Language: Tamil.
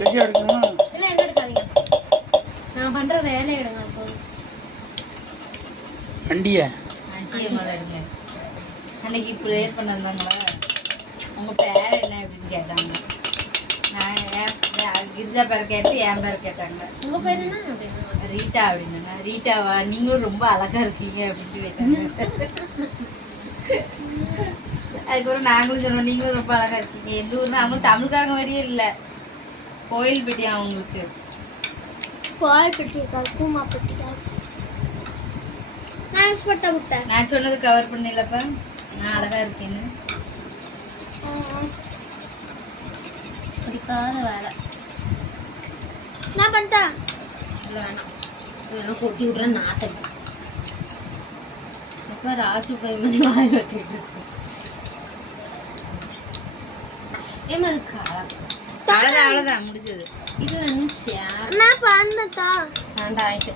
சரியா எடுக்கணுமா? இல்ல என்ன எடுக்காதீங்க, நான் பண்ற வேலை எடுங்க. அப்போ வண்டியை முதல்ல எடுங்க. அன்னைக்கு ப்ரேயர் பண்ண இருந்தாங்களா, உங்க பேர் என்ன அப்படின்னு கேட்டாங்க. நான் கிரிஜா பேர் கேட்டு என் பேர் கேட்டாங்க. உங்க பேர் என்ன அப்படின்னா ரீட்டா அப்படின்னா, ரீட்டாவா நீங்களும் ரொம்ப அழகா இருக்கீங்க அப்படின்னு கேட்டாங்க. அதுக்கப்புறம் நாங்களும் சொன்னோம் நீங்களும் ரொம்ப அழகா இருக்கீங்க. எந்த ஊர்னா அவங்க தமிழ்காரங்க மாதிரியே இல்லை, கோயில்பட்டியா அவங்களுக்கு. கோயில்பட்டியா கூமாப்பட்டியா? நான் எக்ஸ்பர்ட்டா விட்டேன். நான் சொன்னது கவர் பண்ணலப்ப, நான் அழகா இருக்கேன்னு. பிடிக்காத வேலை நான் பண்ணிட்டேன். இல்லை வேணாம், கொட்டி விட்றேன் நாட்டம். இப்போ ராசு போய் மணி வாங்கி வச்சுக்கிட்டு இருக்கேன். ஏமா அது அவ்வளோதான் முடிஞ்சது. இது வந்து நான் பண்ணதா வேண்டாம் ஆயிட்டு.